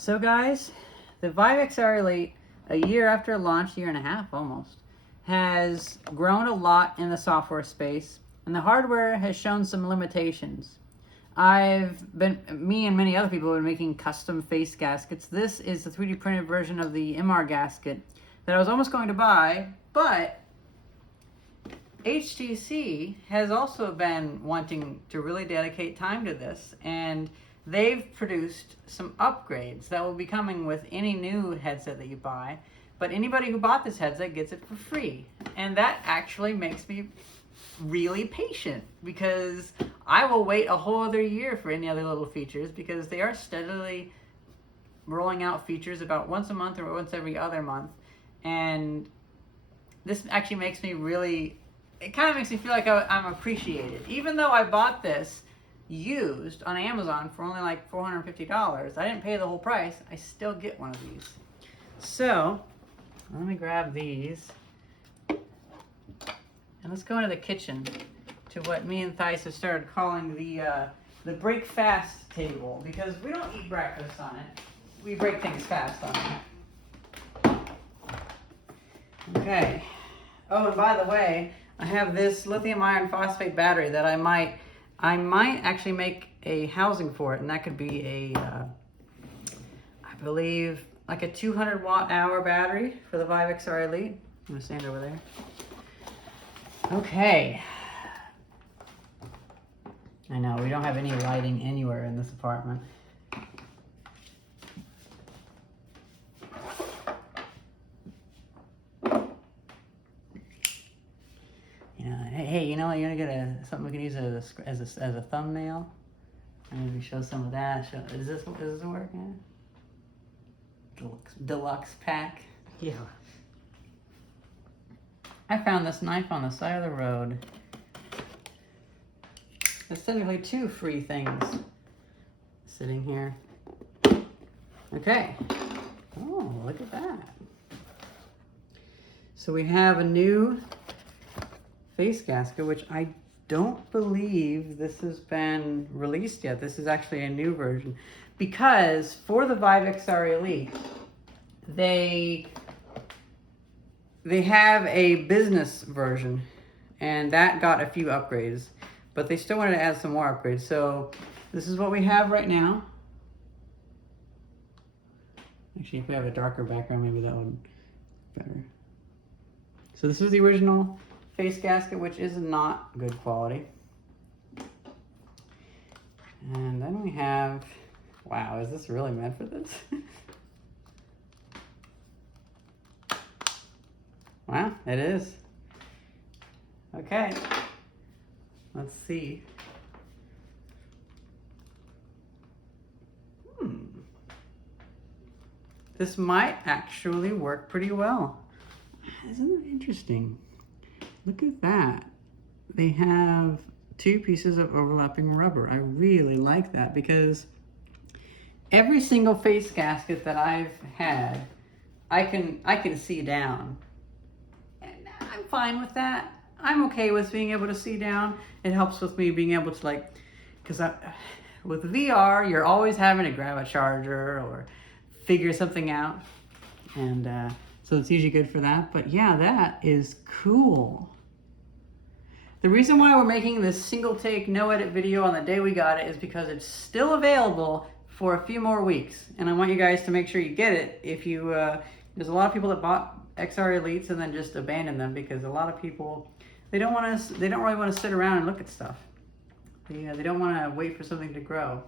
So guys, the Vive XR Elite, a year after launch, year and a half almost, has grown a lot in the software space, and the hardware has shown some limitations. Me and many other people have been making custom face gaskets. This is the 3D printed version of the MR gasket that I was almost going to buy, but HTC has also been wanting to really dedicate time to this, and they've produced some upgrades that will be coming with any new headset that you buy. But anybody who bought this headset gets it for free. And that actually makes me really patient, because I will wait a whole other year for any other little features, because they are steadily rolling out features about once a month or once every other month. And this actually makes me it kind of makes me feel like I'm appreciated. Even though I bought this used on Amazon for only like $450, I didn't pay the whole price, I still get one of these. So, let me grab these. And let's go into the kitchen to what me and Thais have started calling the break fast table, because we don't eat breakfast on it. We break things fast on it. Okay. Oh, and by the way, I have this lithium iron phosphate battery that I might actually make a housing for it, and that could be I believe, like a 200 watt hour battery for the Vive XR Elite. I'm gonna stand over there. Okay. I know, we don't have any lighting anywhere in this apartment. Hey, you know, you're gonna get something we can use as a thumbnail. Maybe show some of that. Is this working? Deluxe pack. Yeah. I found this knife on the side of the road. There's technically two free things sitting here. Okay. Oh, look at that. So we have a new face gasket, which I don't believe this has been released yet. This is actually a new version, because for the Vive XR Elite, they have a business version, and that got a few upgrades, but they still wanted to add some more upgrades. So this is what we have right now. Actually, if we have a darker background, maybe that would be better. So this is the original face gasket, which is not good quality. And then we have, wow, is this really meant for this? Wow, it is. Okay, let's see. This might actually work pretty well. Isn't that interesting? Look at that. They have two pieces of overlapping rubber. I really like that, because every single face gasket that I've had, I can see down. And I'm fine with that. I'm okay with being able to see down. It helps with me being able to, because with VR, you're always having to grab a charger or figure something out. And so it's usually good for that. But yeah, that is cool. The reason why we're making this single take, no edit video on the day we got it is because it's still available for a few more weeks. And I want you guys to make sure you get it. If you, there's a lot of people that bought XR Elites and then just abandoned them, because a lot of people, they don't really want to sit around and look at stuff. They don't want to wait for something to grow.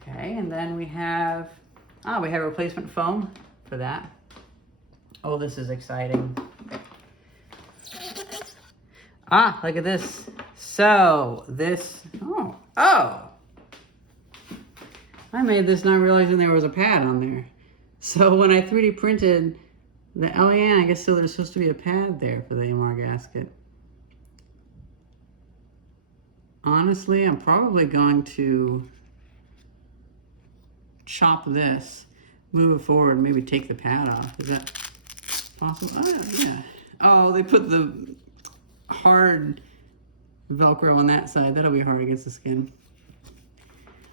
Okay, and then we have replacement foam for that. Oh, this is exciting. Look at this. So this, oh. I made this not realizing there was a pad on there. So when I 3D printed the LEN, I guess so there's supposed to be a pad there for the MR gasket. Honestly, I'm probably going to chop this, move it forward, and maybe take the pad off. Is that possible? Oh, yeah. Oh, they put the hard Velcro on that side. That'll be hard against the skin.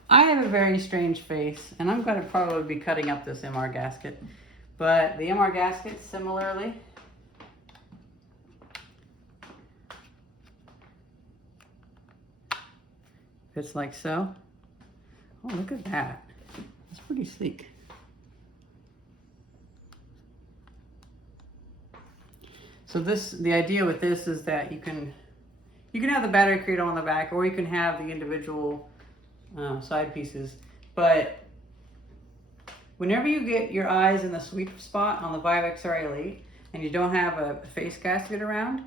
I have a very strange face, and I'm going to probably be cutting up this MR gasket. But the MR gasket, similarly, fits like so. Oh, look at that. It's pretty sleek. So the idea with this is that you can have the battery cradle on the back, or you can have the individual side pieces. But whenever you get your eyes in the sweet spot on the Vive XR Elite and you don't have a face gasket around,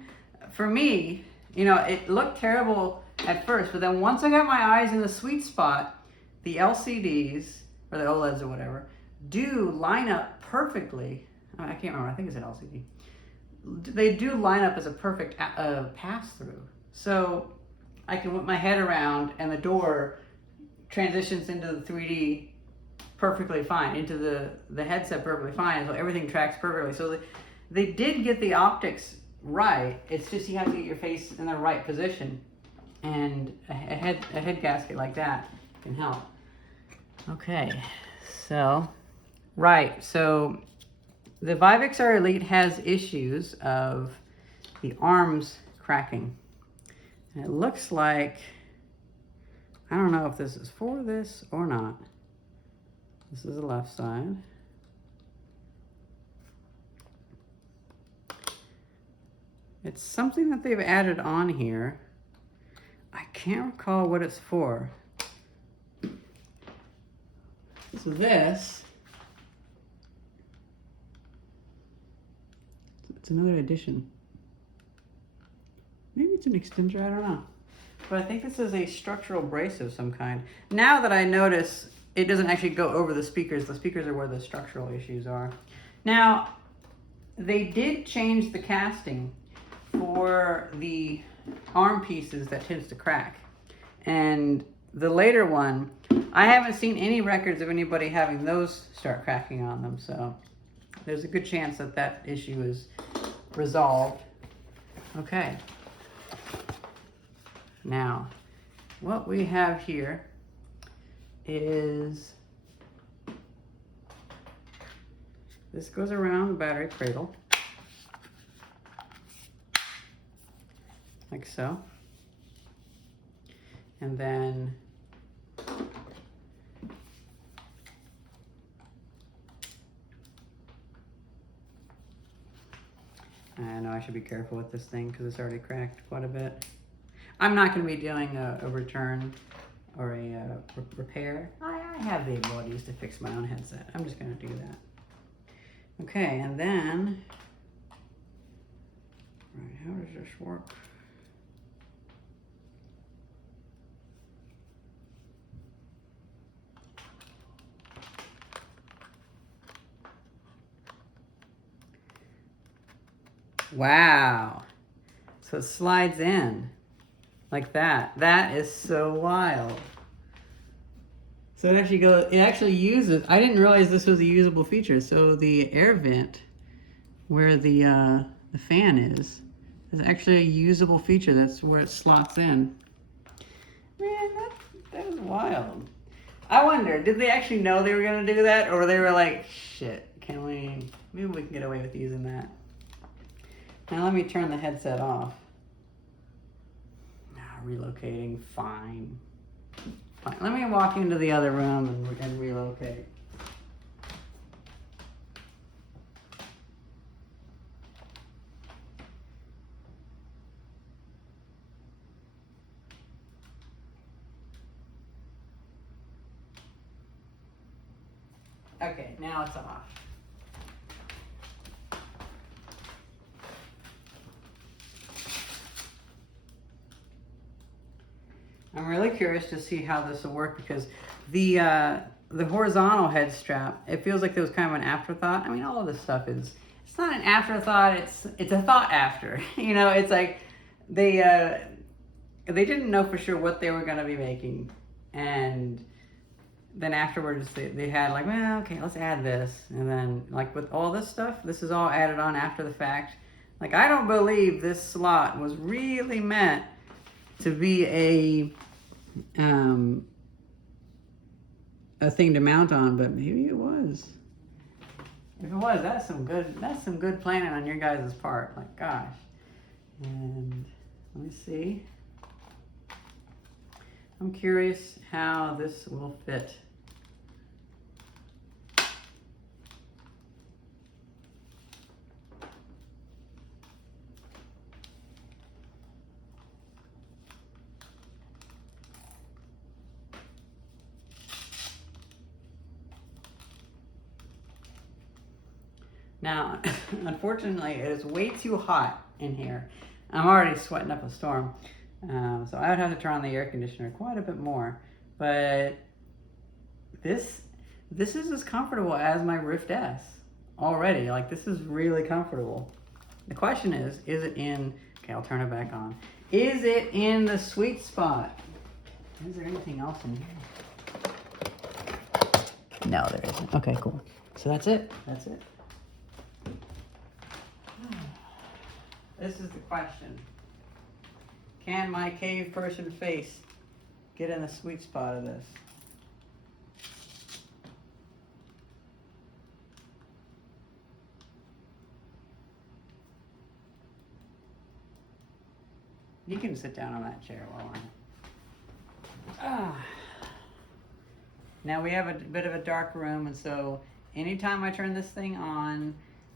for me, you know, it looked terrible at first, but then once I got my eyes in the sweet spot, the LCDs, or the OLEDs or whatever, do line up perfectly. I can't remember, I think it's an LCD. They do line up as a perfect pass-through. So I can whip my head around and the door transitions into the 3D perfectly fine, into the headset perfectly fine, so everything tracks perfectly. So they did get the optics right. It's just you have to get your face in the right position, and a head gasket like that can help. Okay, so the Vive XR Elite has issues of the arms cracking. And it looks like, I don't know if this is for this or not. This is the left side. It's something that they've added on here. I can't recall what it's for. So this, it's another addition. Maybe it's an extender, I don't know. But I think this is a structural brace of some kind. Now that I notice it doesn't actually go over the speakers are where the structural issues are. Now, they did change the casting for the arm pieces that tends to crack. And the later one, I haven't seen any records of anybody having those start cracking on them. So there's a good chance that that issue is resolved. Okay. Now, what we have here is, this goes around the battery cradle, like so. And then I know I should be careful with this thing because it's already cracked quite a bit. I'm not going to be doing a return or a repair. I have the abilities to fix my own headset. I'm just going to do that. Okay, and then, right, how does this work? Wow. So it slides in like that. That is so wild. So it actually uses, I didn't realize this was a usable feature. So the air vent where the fan is actually a usable feature. That's where it slots in. Man, that is wild. I wonder, did they actually know they were gonna do that? Or they were like, shit, maybe we can get away with using that. Now let me turn the headset off. Relocating, fine. Fine. Let me walk into the other room and relocate. Okay, now it's off. I'm really curious to see how this will work because the horizontal head strap, it feels like there was kind of an afterthought. I mean, all of this stuff it's not an afterthought, it's a thought after. You know, it's like they didn't know for sure what they were going to be making, and then afterwards they had like, well, okay, let's add this, and then like with all this stuff, this is all added on after the fact. Like, I don't believe this slot was really meant to be a a thing to mount on, but maybe it was. If it was, that's some good planning on your guys' part. Like, gosh. And let me see. I'm curious how this will fit. Now, unfortunately, it is way too hot in here. I'm already sweating up a storm. So I would have to turn on the air conditioner quite a bit more. But this is as comfortable as my Rift S already. Like, this is really comfortable. The question is it in, okay, I'll turn it back on. Is it in the sweet spot? Is there anything else in here? No, there isn't. Okay, cool. So that's it. That's it. This is the question. Can my cave person face get in the sweet spot of this? You can sit down on that chair while I'm... Now we have a bit of a dark room, and so anytime I turn this thing on,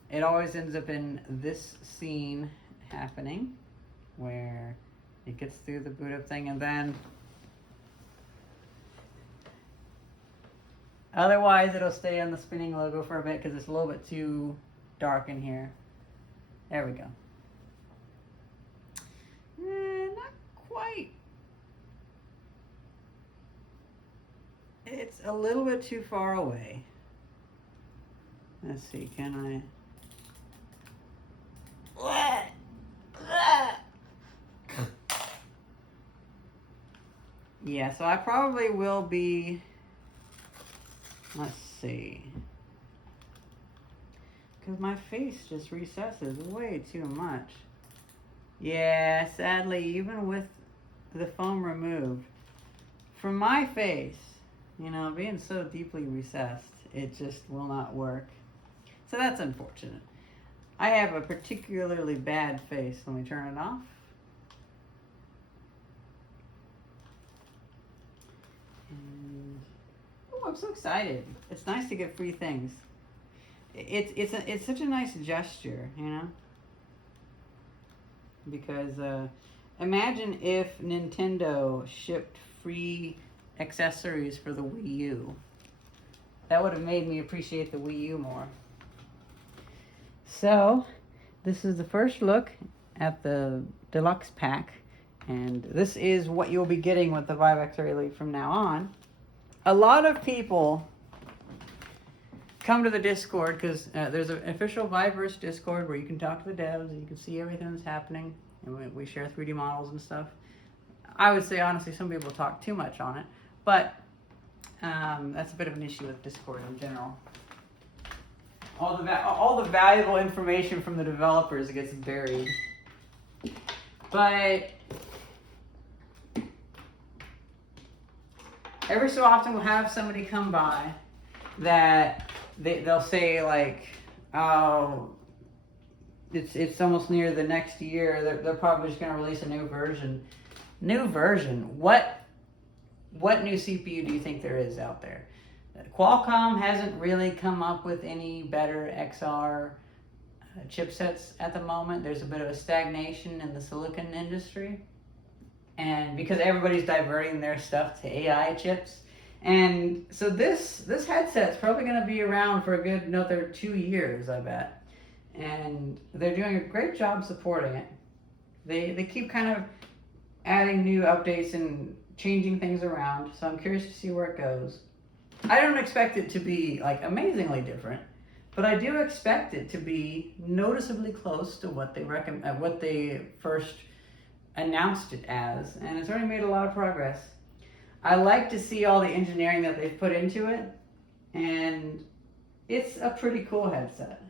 it always ends up in this scene happening where it gets through the boot up thing, and then otherwise it'll stay on the spinning logo for a bit because it's a little bit too dark in here. There we go. Not quite. It's a little bit too far away. Let's see, can I... Yeah, so I probably will be, let's see, because my face just recesses way too much. Yeah, sadly, even with the foam removed, for my face, you know, being so deeply recessed, it just will not work. So that's unfortunate. I have a particularly bad face. Let me turn it off. And, oh, I'm so excited. It's nice to get free things. It's such a nice gesture, you know? Because imagine if Nintendo shipped free accessories for the Wii U. That would have made me appreciate the Wii U more. So, this is the first look at the Deluxe pack, and this is what you'll be getting with the Vive X-Ray Elite from now on. A lot of people come to the Discord because there's an official Viveverse Discord where you can talk to the devs and you can see everything that's happening, and we share 3D models and stuff. I would say, honestly, some people talk too much on it, but that's a bit of an issue with Discord in general. All the valuable information from the developers gets buried. But every so often we'll have somebody come by that they'll say like, oh, it's almost near the next year. They're probably just going to release a new version. New version? What new CPU do you think there is out there? Qualcomm hasn't really come up with any better XR chipsets at the moment. There's a bit of a stagnation in the silicon industry. And because everybody's diverting their stuff to AI chips. And so this headset's probably going to be around for a good another 2 years, I bet. And they're doing a great job supporting it. They keep kind of adding new updates and changing things around. So I'm curious to see where it goes. I don't expect it to be like amazingly different, but I do expect it to be noticeably close to what they first announced it as, and it's already made a lot of progress. I like to see all the engineering that they've put into it, and it's a pretty cool headset.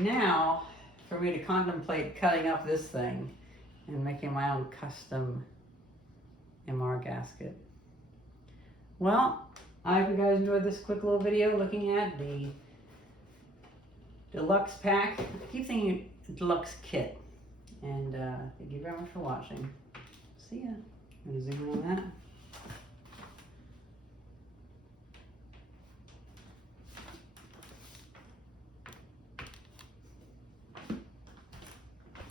Now, for me to contemplate cutting up this thing and making my own custom MR gasket. Well, I hope you guys enjoyed this quick little video looking at the Deluxe pack. I keep thinking Deluxe kit. And thank you very much for watching. See ya. I'm gonna zoom in on that.